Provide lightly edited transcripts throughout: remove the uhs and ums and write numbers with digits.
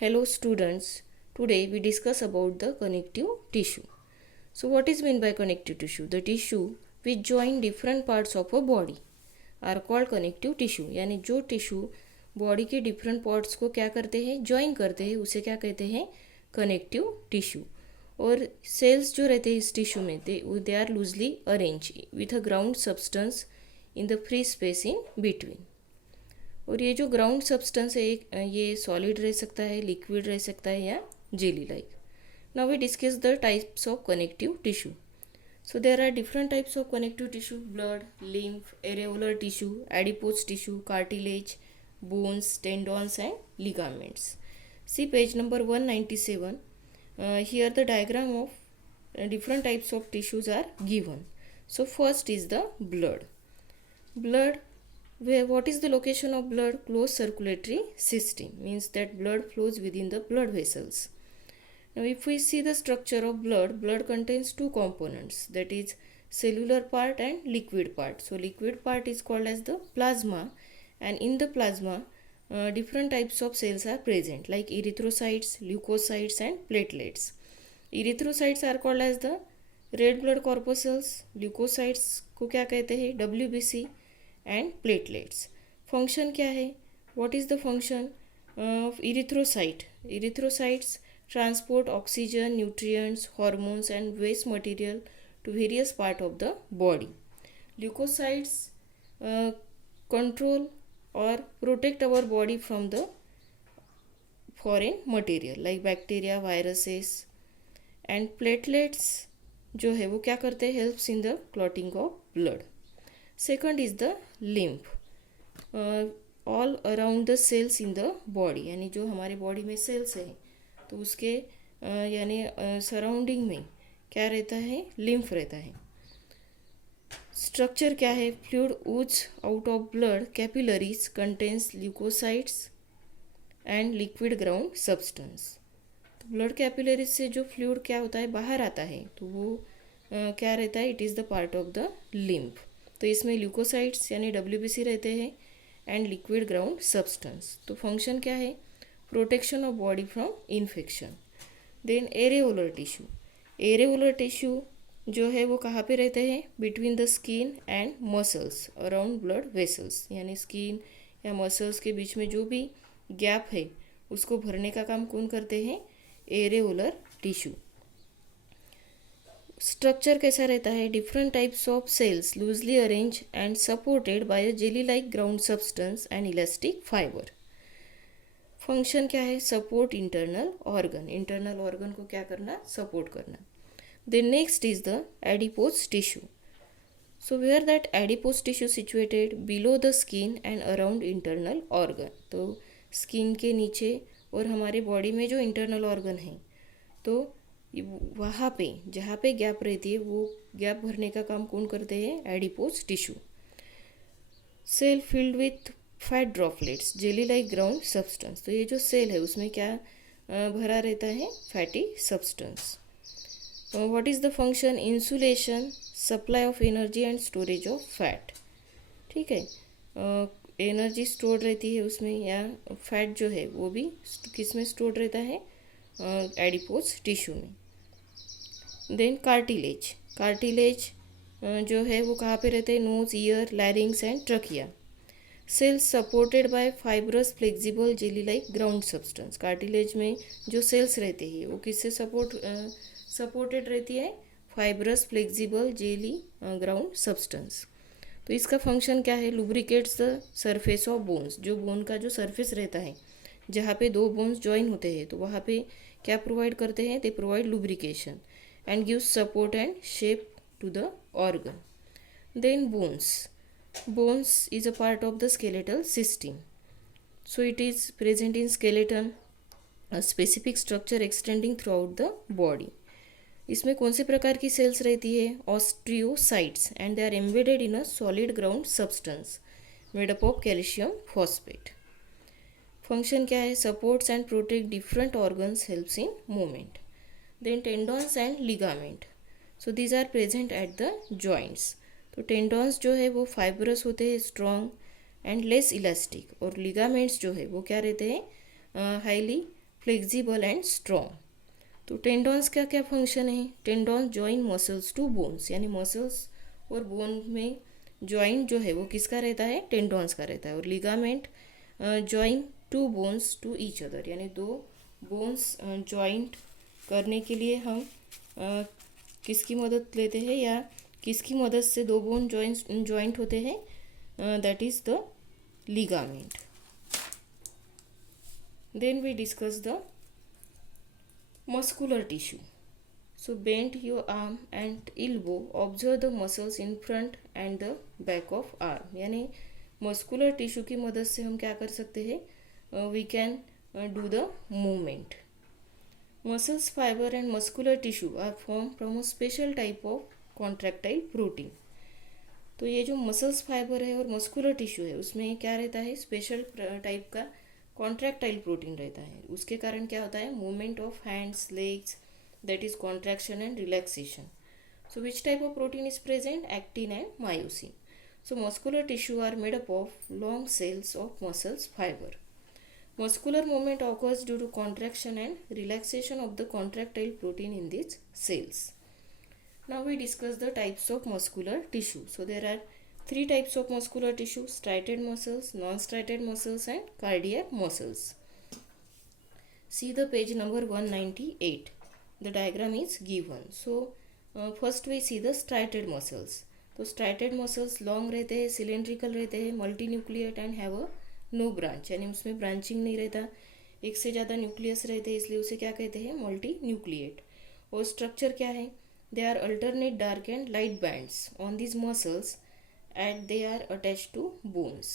Hello students, today we discuss about the connective tissue. So what is meant by connective tissue? The tissue which join different parts of a body are called connective tissue. यानी जो tissue body के different parts को क्या करते हैं, join करते हैं, उसे क्या कहते हैं, कनेक्टिव टिश्यू. और सेल्स जो रहते हैं इस टिश्यू में they are loosely arrange with a ground substance in the free space in between. और ये जो ग्राउंड सब्सटेंस है ये सॉलिड रह सकता है, लिक्विड रह सकता है या jelly like. Now we discuss the types of connective tissue. So there are different types of connective tissue: blood, lymph, areolar tissue, adipose tissue, cartilage, bones, tendons and ligaments. See page number 197. Here the diagram of different types of tissues are given. So first is the blood. Blood, what is the location of blood? Closed circulatory system, means that blood flows within the blood vessels. Now if we see the structure of blood contains two components, that is cellular part and liquid part. So liquid part is called as the plasma, and in the plasma different types of cells are present like erythrocytes, leukocytes and platelets. Erythrocytes are called as the red blood corpuscles, leukocytes को क्या कहते हैं, WBC, and platelets. Function क्या है, what is the function of erythrocyte? Erythrocytes transport oxygen, nutrients, hormones and waste material to various part of the body. Leucocytes control और protect our body from the foreign material like bacteria, viruses. And platelets जो है वो क्या करते हैं, helps in the clotting of blood. Second is the lymph. All around the cells in the body, यानी जो हमारे बॉडी में सेल्स हैं तो उसके यानी सराउंडिंग में क्या रहता है, लिम्फ रहता है. स्ट्रक्चर क्या है, fluid ooze out of blood capillaries contains leucocytes and liquid ground substance. तो ब्लड कैपिलरीज से जो फ्लूइड क्या होता है, बाहर आता है, तो वो क्या रहता है, it is the part of the lymph. तो इसमें ल्यूकोसाइट्स यानी WBC रहते हैं एंड लिक्विड ग्राउंड सब्सटेंस. तो फंक्शन क्या है, protection of body from infection. Then areolar tissue. Areolar tissue जो है वो कहाँ पे रहते हैं, between the skin and muscles around blood vessels. यानी स्किन या मसल्स के बीच में जो भी गैप है उसको भरने का काम कौन करते हैं, एरेओलर टिश्यू. स्ट्रक्चर कैसा रहता है, different types of cells loosely arrange and supported by a jelly like ground substance and elastic fibre. Function क्या है, support internal organ. Internal organ को क्या करना, सपोर्ट करना. Then next is the adipose tissue. So where that adipose tissue situated below the skin and around internal organ. तो skin के नीचे और हमारे बॉडी में जो इंटरनल ऑर्गन है, तो वहाँ पे जहाँ पे गैप रहती है वो गैप भरने का काम कौन करते हैं, adipose tissue. Cell filled with fat droplets jelly like ground substance. तो ये जो सेल है उसमें क्या भरा रहता है, fatty substance. What is the function, insulation, supply of energy and storage of fat. ठीक है, एनर्जी स्टोर रहती है उसमें, या फैट जो है वो भी किस में स्टोर रहता है, एडिपोज टिश्यू में. Then cartilage. कार्टिलेज जो है वो कहाँ पे रहते हैं, nose, ear, larynx and trachea. Cells supported by fibrous flexible jelly like ground substance. Cartilage में जो सेल्स रहते हैं वो किससे सपोर्टेड रहती है, fibrous flexible jelly ground substance. तो इसका फंक्शन क्या है, lubricates the surface of bones. जो बोन का जो सरफेस रहता है जहाँ पे दो बोन्स ज्वाइन होते हैं तो वहाँ पे क्या प्रोवाइड करते हैं, they provide lubrication and gives support and shape to the organ. Then bones. Bones is a part of the skeletal system. So it is present in skeleton, a specific structure extending throughout the body. इसमें कौन से प्रकार की cells रहती है, osteocytes, and they are embedded in a solid ground substance made up of calcium phosphate. Function क्या है, supports and protect different organs, helps in movement. Then tendons and ligament. So these are present at the joints. तो टेंडॉन्स जो है वो fibrous होते हैं, strong and less elastic. और ligaments जो है वो क्या रहते हैं, हाईली फ्लेक्सिबल एंड स्ट्रॉन्ग। तो टेंडॉन्स का क्या फंक्शन है? टेंडॉन्स जॉइन मसल्स टू बोन्स, यानी मसल्स और बोन में जॉइंट जो है वो किसका रहता है? टेंडॉन्स का रहता है। और ligament join to bones to each other, यानी दो बोन्स जॉइंट करने के लिए हम किसकी मदद लेते हैं या किसकी मदद से दो बोन जॉइंट होते हैं? That is the ligament. Then we discuss the muscular tissue. So bend your arm and elbow, observe the muscles in front and the back of arm. यानी muscular tissue की मदद से हम क्या कर सकते हैं? We can do the movement. Muscles, fiber and muscular tissue are formed from a special type of contractile protein. तो ये जो मसल्स फाइबर है और मस्कुलर टिश्यू है उसमें क्या रहता है? स्पेशल टाइप का कॉन्ट्रैक्टाइल प्रोटीन रहता है। उसके कारण क्या होता है? Movement of hands, legs, that is contraction and relaxation. So which type of protein is present? Actin and myosin. So muscular tissue are made up of long cells of muscles fibre. Muscular movement occurs due to contraction and relaxation of the contractile protein in these cells. Now we discuss the types of muscular tissue. So there are three types of muscular tissue: striated muscles, non-striated muscles and cardiac muscles. See the page number 198. The diagram is given. So first we see the striated muscles. तो striated muscles long रहते हैं, cylindrical रहते हैं, multinucleate and have a no branch, यानी उसमें branching नहीं रहता, एक से ज़्यादा न्यूक्लियस रहते हैं, इसलिए उसे क्या कहते हैं? Multi nucleate. और स्ट्रक्चर क्या है? They are alternate dark and light bands on this muscles and they are attach to bones.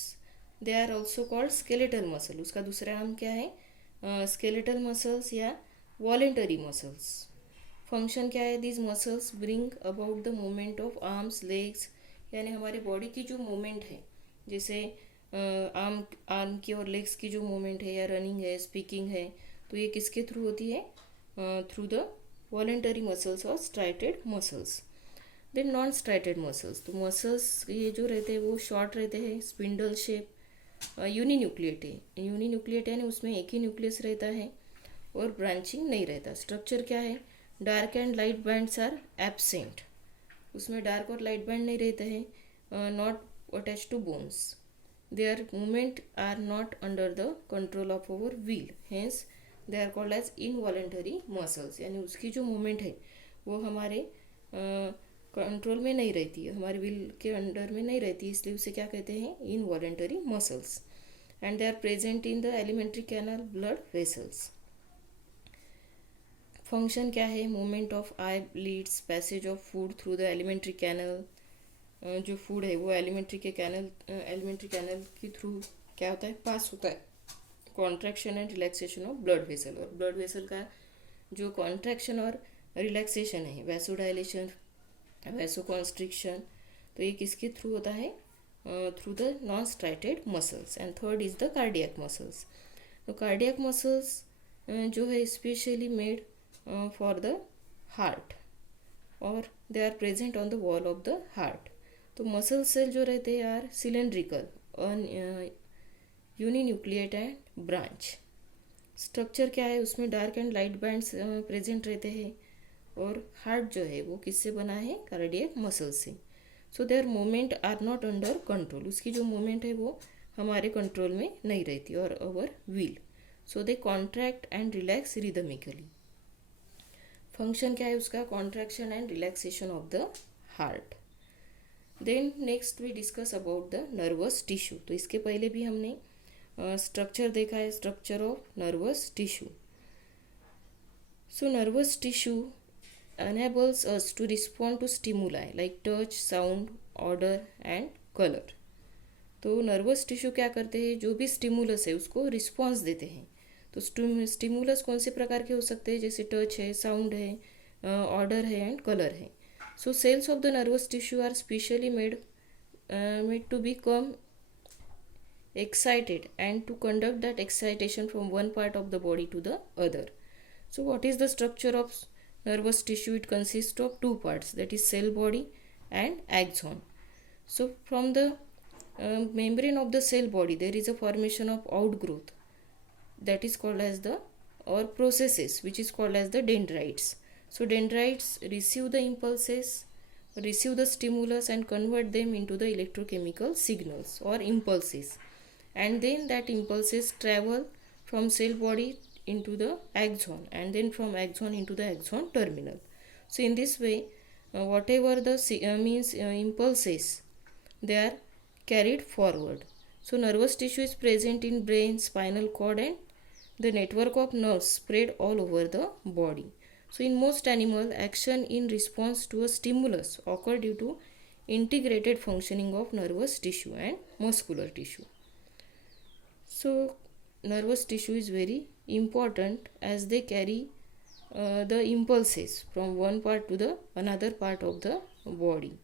They are also called skeletal muscle. उसका दूसरा नाम क्या है? स्केलेटल मसल्स या वॉलेंटरी मसल्स. फंक्शन क्या है? This muscles bring about the movement of arms, legs, यानी हमारे बॉडी की जो मूवमेंट है, जैसे आर्म की और लेग्स की जो मूवमेंट है या रनिंग है, स्पीकिंग है, तो ये किसके थ्रू होती है? थ्रू द वॉलेंटरी मसल्स और striated muscles. Then non striated muscles. तो मसल्स ये जो रहते हैं वो शॉर्ट रहते हैं, स्पिंडल शेप, यूनिन्यूक्लिएट है. यूनिन्यूक्लिएट यानी उसमें एक ही न्यूक्लियस रहता है और ब्रांचिंग नहीं रहता. स्ट्रक्चर क्या है? Dark and light bands are absent. उसमें डार्क और लाइट बैंड नहीं रहते हैं. Not attach to bones. Their movement are not under the control of our will, hence they are called as involuntary muscles. यानी उसकी जो मूवमेंट है वो हमारे कंट्रोल में नहीं रहती है, हमारे विल के अंडर में नहीं रहती, इसलिए उसे क्या कहते हैं? Involuntary muscles. And they are present in the alimentary canal blood vessels. Function क्या है? Movement of eyelids, passage of food through the alimentary canal. जो फूड है वो एलिमेंट्री कैनल के थ्रू क्या होता है? पास होता है. Contraction and relaxation of blood vessel. और ब्लड वेसल का जो कॉन्ट्रैक्शन और रिलैक्सेशन है, वैसोडाइलेशन, वैसोकॉन्स्ट्रिक्शन, तो ये किसके थ्रू होता है? Through the non striated muscles. And third is the cardiac muscles. तो कार्डियक मसल्स जो है specially made for the heart और they are present on the wall of the heart. तो मसल सेल जो रहते हैं यार cylindrical, uninucleate and branch. Structure क्या है? उसमें dark and light bands present रहते हैं. और हार्ट जो है वो किससे बना है? कार्डियक मसल से. So their movement are not under control. उसकी जो मूवमेंट है वो हमारे कंट्रोल में नहीं रहती और our will. So they contract and relax rhythmically. Function क्या है उसका? Contraction and relaxation of the heart. Then next we discuss about the nervous tissue. तो इसके पहले भी हमने स्ट्रक्चर देखा है, structure of nervous tissue. So nervous tissue enables us to respond to stimuli like touch, sound, odor and color. तो nervous tissue क्या करते हैं? जो भी स्टिमुलस है उसको रिस्पॉन्स देते हैं. तो स्टिमुलस कौन से प्रकार के हो सकते हैं? जैसे टच है, साउंड है, ऑर्डर है एंड कलर है. So cells of the nervous tissue are specially made to become excited and to conduct that excitation from one part of the body to the other. So what is the structure of nervous tissue? It consists of two parts, that is cell body and axon. So from the membrane of the cell body there is a formation of outgrowth that is called as the or processes which is called as the dendrites. So dendrites receive the impulses, receive the stimulus and convert them into the electrochemical signals or impulses, and then that impulses travel from cell body into the axon, and then from axon into the axon terminal. So in this way, whatever the impulses, they are carried forward. So nervous tissue is present in brain, spinal cord, and the network of nerves spread all over the body. So in most animal, action in response to a stimulus occur due to integrated functioning of nervous tissue and muscular tissue. So nervous tissue is very important as they carry the impulses from one part to the another part of the body.